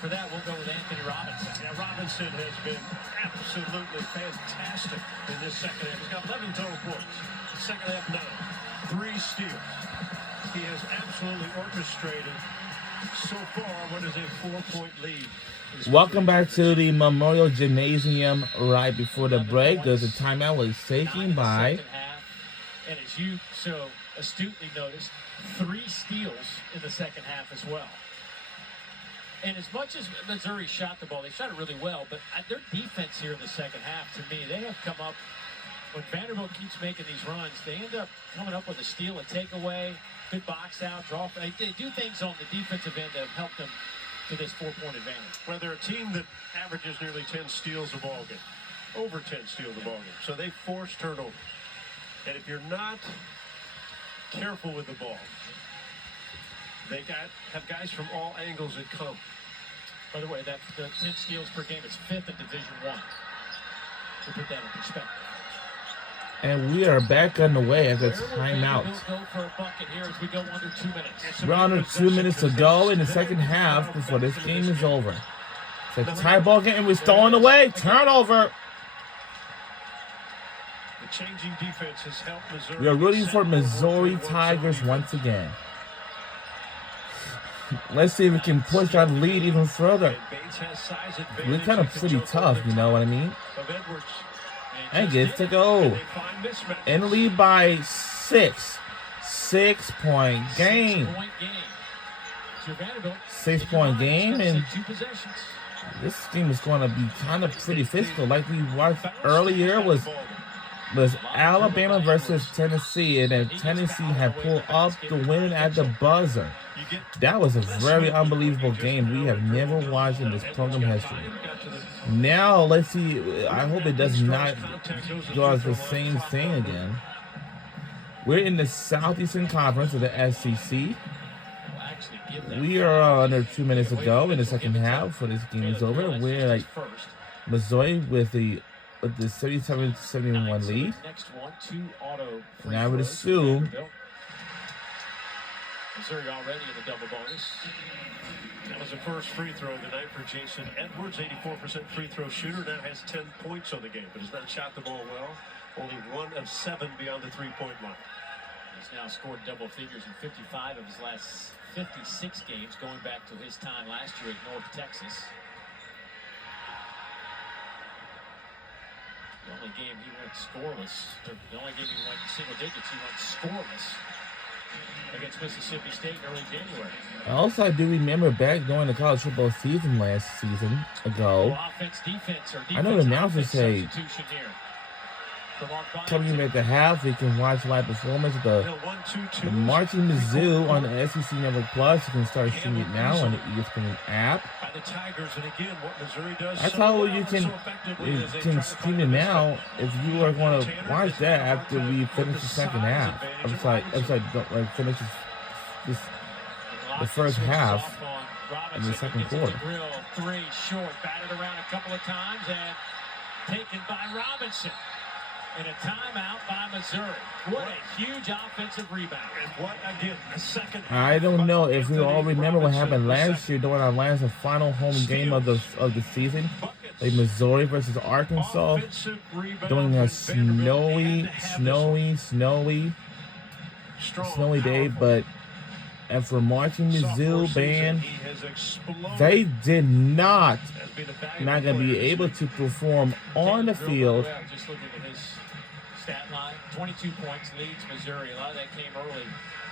for that, we'll go with Anthony Robinson. Yeah, Robinson has been absolutely fantastic in this second half. He's got 11 total points. Second half, 9. 3 steals. He has absolutely orchestrated so far what is a 4-point lead. Welcome back to the Memorial Gymnasium. Right before the break, there's a timeout was taken by. And as you so astutely noticed, 3 steals in the second half as well. And as much as Missouri shot the ball, they shot it really well, but their defense here in the second half, to me, they have come up, when Vanderbilt keeps making these runs, they end up coming up with a steal, a takeaway, good box out, draw. They do things on the defensive end that have helped them to this 4-point advantage. Well, they're a team that averages nearly 10 steals a ball game. Over 10 steals a ball game. So they force turnovers. And if you're not careful with the ball, they have guys from all angles that come. By the way, the 10 steals per game is 5th in Division I. To put that in perspective. And we are back on the way after timeout. We're under 2 minutes to go in the second half before this game is over. It's a tie ball game and we're stolen away. Turnover. The changing defense has helped Missouri. We are rooting for Missouri Tigers once again. Let's see if we can push our lead even further. We're kind of pretty tough, you know what I mean? And gets to go. In the lead by 6. 6-point game. 6-point game, and this game is going to be kind of pretty physical. Like we watched earlier was Alabama versus Tennessee, and then Tennessee had pulled off the win at the buzzer. That was a very unbelievable game we have never watched in this program history. Now, let's see. I hope it does not go as the same thing again. We're in the Southeastern Conference of the SEC. We are under 2 minutes to go in the second half before this game is over. We're like Missouri with the 37-71 lead. And I would assume Missouri already in the double bonus. That was the first free throw of the night for Jason Edwards, 84% free throw shooter. Now has 10 points on the game, but has not shot the ball well. Only 1 of 7 beyond the 3-point line. He's now scored double figures in 55 of his last 56 games, going back to his time last year at North Texas. The only game he went scoreless, the only game he went single digits, he went scoreless against Mississippi State in early January. Also, I do remember back during the college football season last season ago. I know the announcers say, coming in at the half, you can watch live performance of the Marching Mizzou on the SEC Network Plus. You can start streaming it now on the ESPN app. That's how you can stream it now if you are going to watch that after we finish the second half. Finish the first half in the second quarter. 3 short, batted around a couple of times and taken by Robinson. And a timeout by Missouri. What a huge offensive rebound. And what, again, a second. I don't know if we all remember what happened last year during our last and final home game of the season. Like Missouri versus Arkansas. During a snowy day, but and for Marching Mizzou band, they did not going to be able to perform on the field. Just looking at his stat line, 22 points, leads Missouri. A lot of that came early.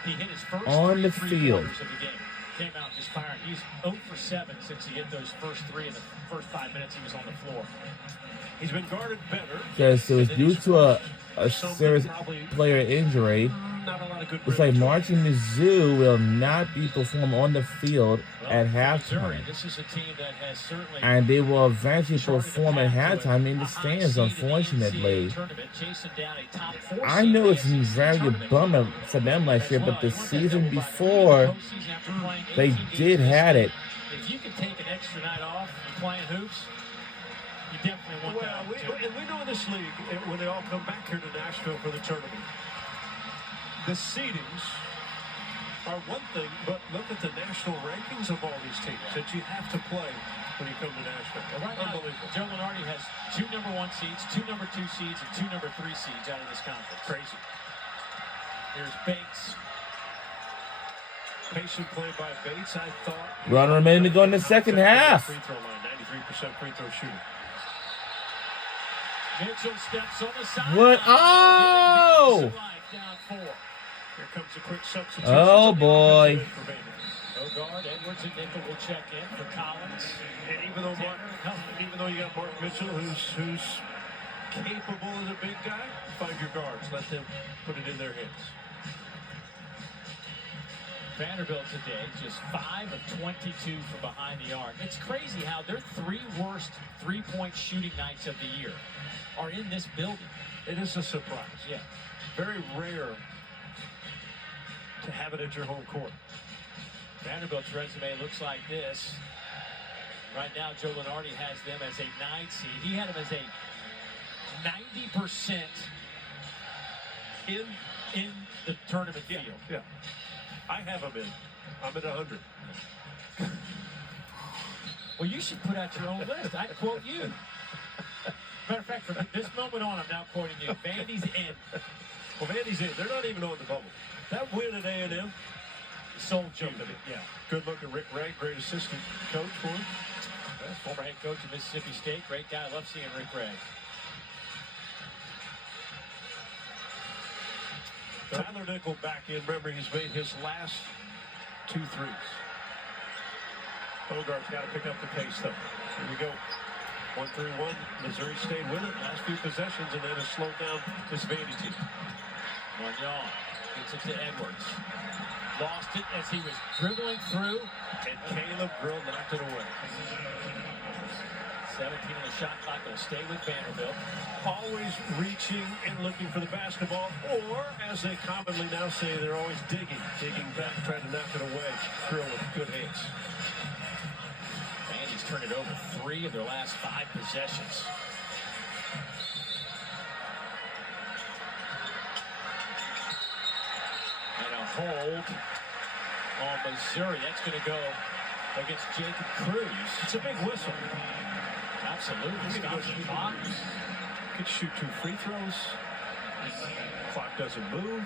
He hit his first on the field. Of the game. Came out just firing. He's 0 for 7 since he hit those first 3 in the first 5 minutes he was on the floor. He's been guarded better. Because it was due to a serious player injury. It's like Marching Mizzou will not be performed on the field at halftime. And they will eventually perform at halftime in the stands, unfortunately. I know it's very bummer for them last year, but the season before, they did had it. If you can take an extra night off and playing hoops, you definitely want that. And we know in this league, when they all come back here to Nashville for the tournament, the seedings are one thing, but look at the national rankings of all these teams that you have to play when you come to Nashville. Well, right now, Unbelievable. Joe Lunardi has 2 number 1 seeds, 2 number 2 seeds, and 2 number 3 seeds out of this conference. Crazy. Here's Bates. Patient play by Bates, I thought. Run remaining to go in the second half. Free throw line, 93% free throw shooter. Mitchell steps on the side. What? Oh! Down 4. Here comes a quick substitution. Oh, boy. Bogard, Edwards, and Nickel will check in for Collins. And even though you got Mark Mitchell, who's capable as a big guy, find your guards. Let them put it in their hands. Vanderbilt today, just 5 of 22 from behind the arc. It's crazy how their 3 worst three-point shooting nights of the year are in this building. It is a surprise. Yeah. Very rare to have it at your home court. Vanderbilt's resume looks like this. Right now, Joe Lunardi has them as a 9 seed. He had them as a 90% in the tournament field. Yeah. I have them in. I'm at 100. Well, you should put out your own list. I'd quote you. Matter of fact, from this moment on, I'm now quoting you. Vandy's in. Well, Vandy's in. They're not even on the bubble. That win at A&M, sold Joe. Yeah. Good look at Rick Ray, great assistant coach for him. Yes, former head coach of Mississippi State. Great guy. I love seeing Rick Ray. Tyler Nickel back in. Remember, he's made his last 2 threes. Bogart's got to pick up the pace, though. Here we go. 1-3-1. Missouri stayed with it. Last few possessions, and then has slowed down this Vandy team. Magnon gets it to Edwards. Lost it as he was dribbling through. And Caleb Grill knocked it away. 17 on the shot clock. Will stay with Vanderbilt. Always reaching and looking for the basketball, or as they commonly now say, they're always digging back, trying to knock it away. Grill with good hands. Vandy's turned it over 3 of their last 5 possessions. And a hold on Missouri. That's going to go against Jacob Cruz. It's a big whistle. Absolutely. Stops the clock. Could shoot 2 free throws. Clock doesn't move.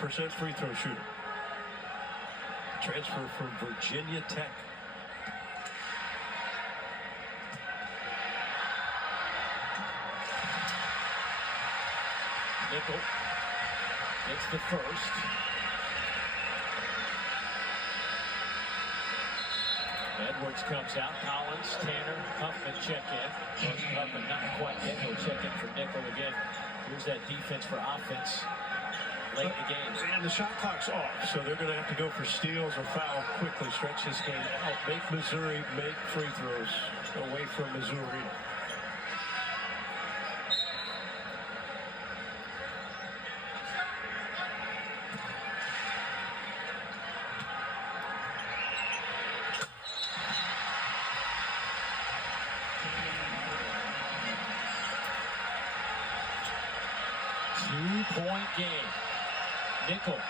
% free throw shooter. Transfer from Virginia Tech. Nickel gets the first. Edwards comes out. Collins, Tanner, Huffman check in. Huffman not quite yet. He'll check in for Nickel again. Here's that defense for offense late in the game. And the shot clock's off, so they're going to have to go for steals or foul quickly. Stretch this game out. Make Missouri make free throws away from Missouri. Two-point game. Nickel.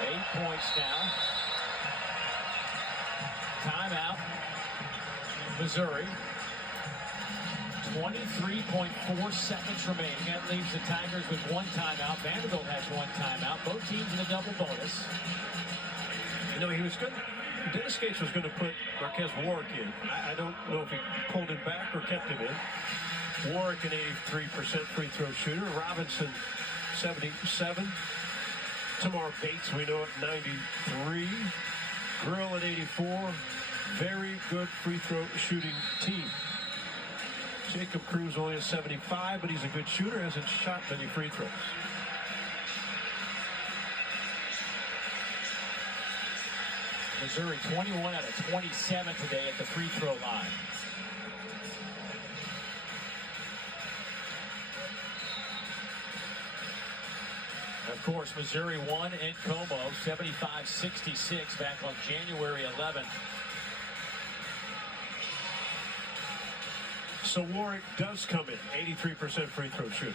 8 points now. Timeout. Missouri. 23.4 seconds remaining. That leaves the Tigers with 1 timeout. Vanderbilt has 1 timeout. Both teams in a double bonus. You know, he was good. Dennis Gates was going to put Marquez Warwick in. I don't know if he pulled him back or kept him in. Warwick, an 83% free throw shooter. Robinson, 77. Tamar Bates, we know, at 93. Grill at 84. Very good free throw shooting team. Jacob Cruz only at 75, but he's a good shooter. Hasn't shot many free throws. Missouri 21 out of 27 today at the free throw line. Of course, Missouri won in Como, 75-66 back on January 11th. So Warwick does come in, 83% free throw shoot.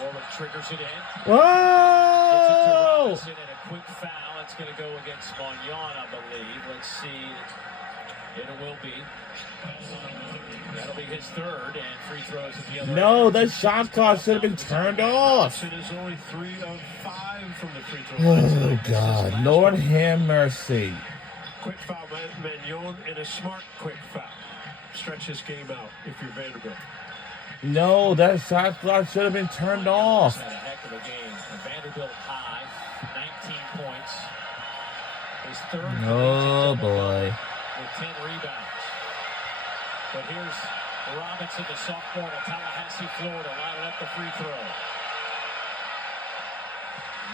Warwick triggers it in. Whoa! Gets it to Robinson and a quick foul. It's going to go against Magnon, I believe. Let's see. It will be. That'll be his third, and free throws at the other No, end. that shot clock should have been turned off. Robinson is only 3 of 5 from the free throw line. Oh, God. Lord have mercy. Quick foul, Magnon, and a smart quick foul. Stretch this game out if you're Vanderbilt. No, that shot clock should have been turned off. Had a heck of a game. Vanderbilt high, 19 points. His third. Oh, boy. With 10 rebounds. But here's Robinson, the sophomore to Tallahassee, Florida, lining up the free throw.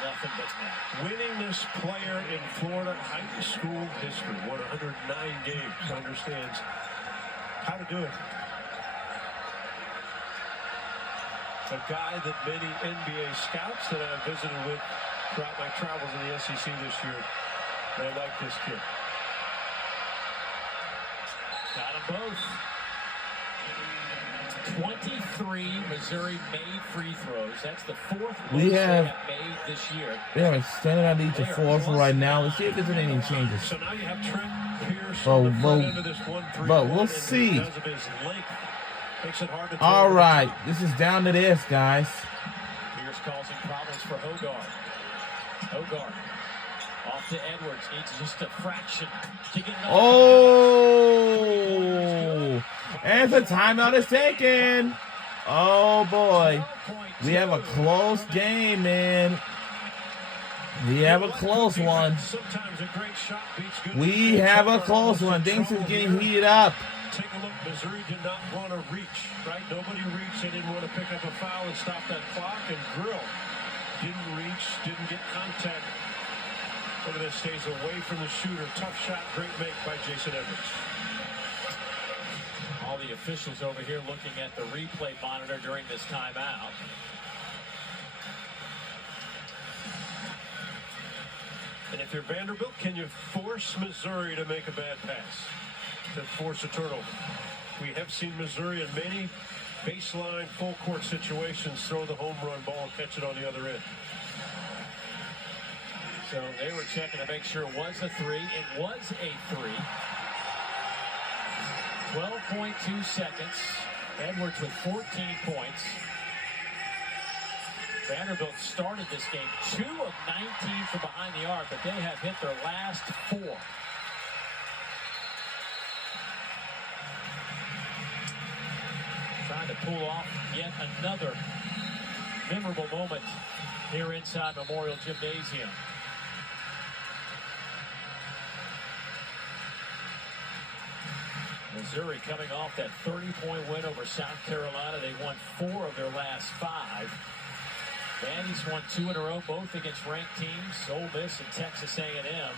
Nothing but net. Winningest player in Florida high school history. Won 109 games. Understands how to do it. A guy that many NBA scouts that I've visited with throughout my travels in the SEC this year, they like this kid. Got them both. 23 Missouri made free throws. That's the fourth most they have made this year. We have extended our lead to 4 for right now. Let's see if there's any changes. So now you have Trent Pierce on the front end of this 1-3. But we'll see. Because of his length, makes it hard to All right, this is down to this, guys. Pierce causing problems for Hogarth. Hogarth off to Edwards. Needs just a fraction to get another. Oh! And the timeout is taken. Oh, boy. We have a close game, man. We have a close one. Sometimes a great shot beats good. We have a close one. Things is getting heated up. Take a look. Missouri did not want to reach, right? Nobody reached. They didn't want to pick up a foul and stop that clock. And Grill didn't reach, didn't get contact. Look at this, stays away from the shooter. Tough shot, great make by Jason Edwards. All the officials over here looking at the replay monitor during this timeout. And if you're Vanderbilt, can you force Missouri to make a bad pass? To force a turnover? We have seen Missouri in many baseline full court situations throw the home run ball and catch it on the other end. So they were checking to make sure it was a 3. It was a 3. 12.2 seconds. Edwards with 14 points. Vanderbilt started this game 2 of 19 from behind the arc, but they have hit their last 4. Trying to pull off yet another memorable moment here inside Memorial Gymnasium. Missouri coming off that 30-point win over South Carolina. They won 4 of their last 5. Vandy's won 2 in a row, both against ranked teams, Ole Miss and Texas A&M.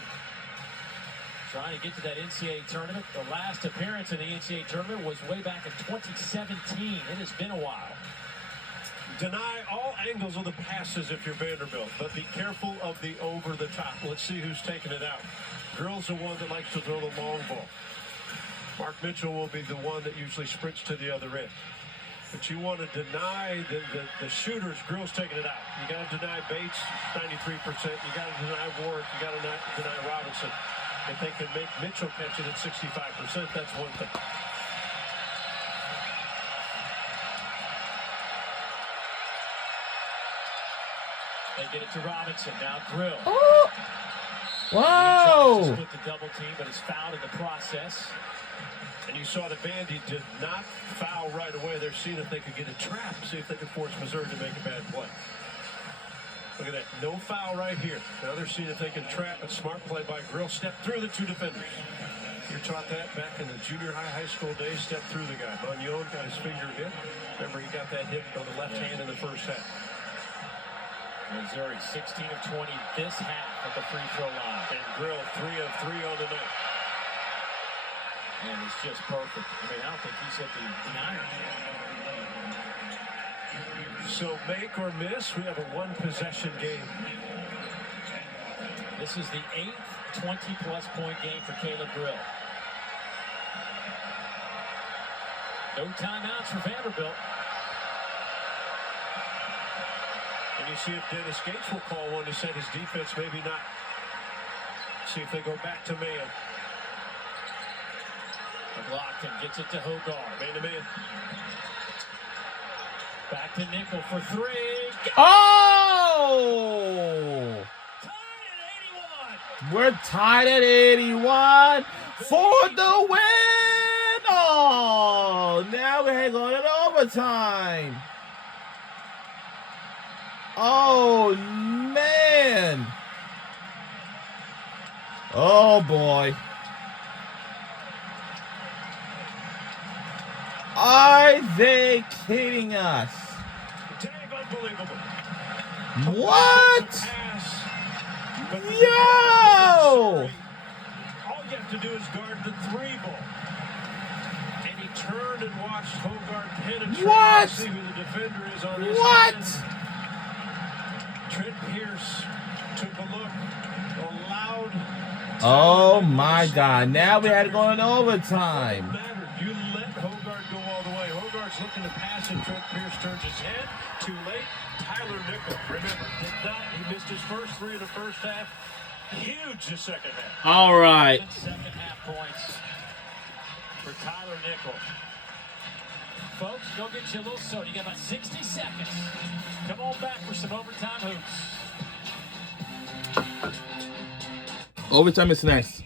Trying to get to that NCAA tournament. The last appearance in the NCAA tournament was way back in 2017. It has been a while. Deny all angles of the passes if you're Vanderbilt, but be careful of the over the top. Let's see who's taking it out. Grill's the one that likes to throw the long ball. Mark Mitchell will be the one that usually sprints to the other end. But you want to deny the shooters. Grill's taking it out. You got to deny Bates, 93%. You got to deny Warwick. You got to deny Robinson. If they can make Mitchell catch it at 65%, that's one thing. They get it to Robinson. Now Grill. Oh! Whoa! Split the double team, but is fouled in the process. And you saw that Vandy did not foul right away. They're seeing if they could get a trap, see if they could force Missouri to make a bad play. Look at that. No foul right here. Now they're seeing if they can trap. A smart play by Grill. Step through the 2 defenders. You're taught that back in the junior high school days. Step through the guy. Magnon got his finger hit. Remember, he got that hit on the left hand in the first half. Missouri 16 of 20 this half at the free throw line. And Grill 3 of 3 on the night. And it's just perfect. I mean, I don't think he's hit the iron. So make or miss, we have a one-possession game. This is the 8th 20-plus point game for Caleb Grill. No timeouts for Vanderbilt. And you see if Dennis Gates will call one to set his defense, maybe not. See if they go back to man. McLaughlin gets it to Hogarth. Man-to-man. Back to Nickel for 3. Oh! Tied at 81. We're tied at 81 for the win. Oh, now we're going in overtime. Oh, man. Oh, boy. Are they kidding us? Dang, unbelievable. What? Pass, Yo! all you have to do is guard the 3 ball. And he turned and watched Hogarth penetrate. What? See who the defender is on his What? end. Trent Pierce took a look, allowed. Oh, my God. Now we had to go in overtime. Matter. You let Hogarth go all the way. Hogarth's looking to pass and Trent Pierce turns his head. Too late. Tyler Nickel, remember, did not. He missed his first 3 in the first half. Huge the second half. All right. Second half points for Tyler Nickel. Folks, go get you a little soda. You got about 60 seconds. Come on back for some overtime hoops. Overtime is next.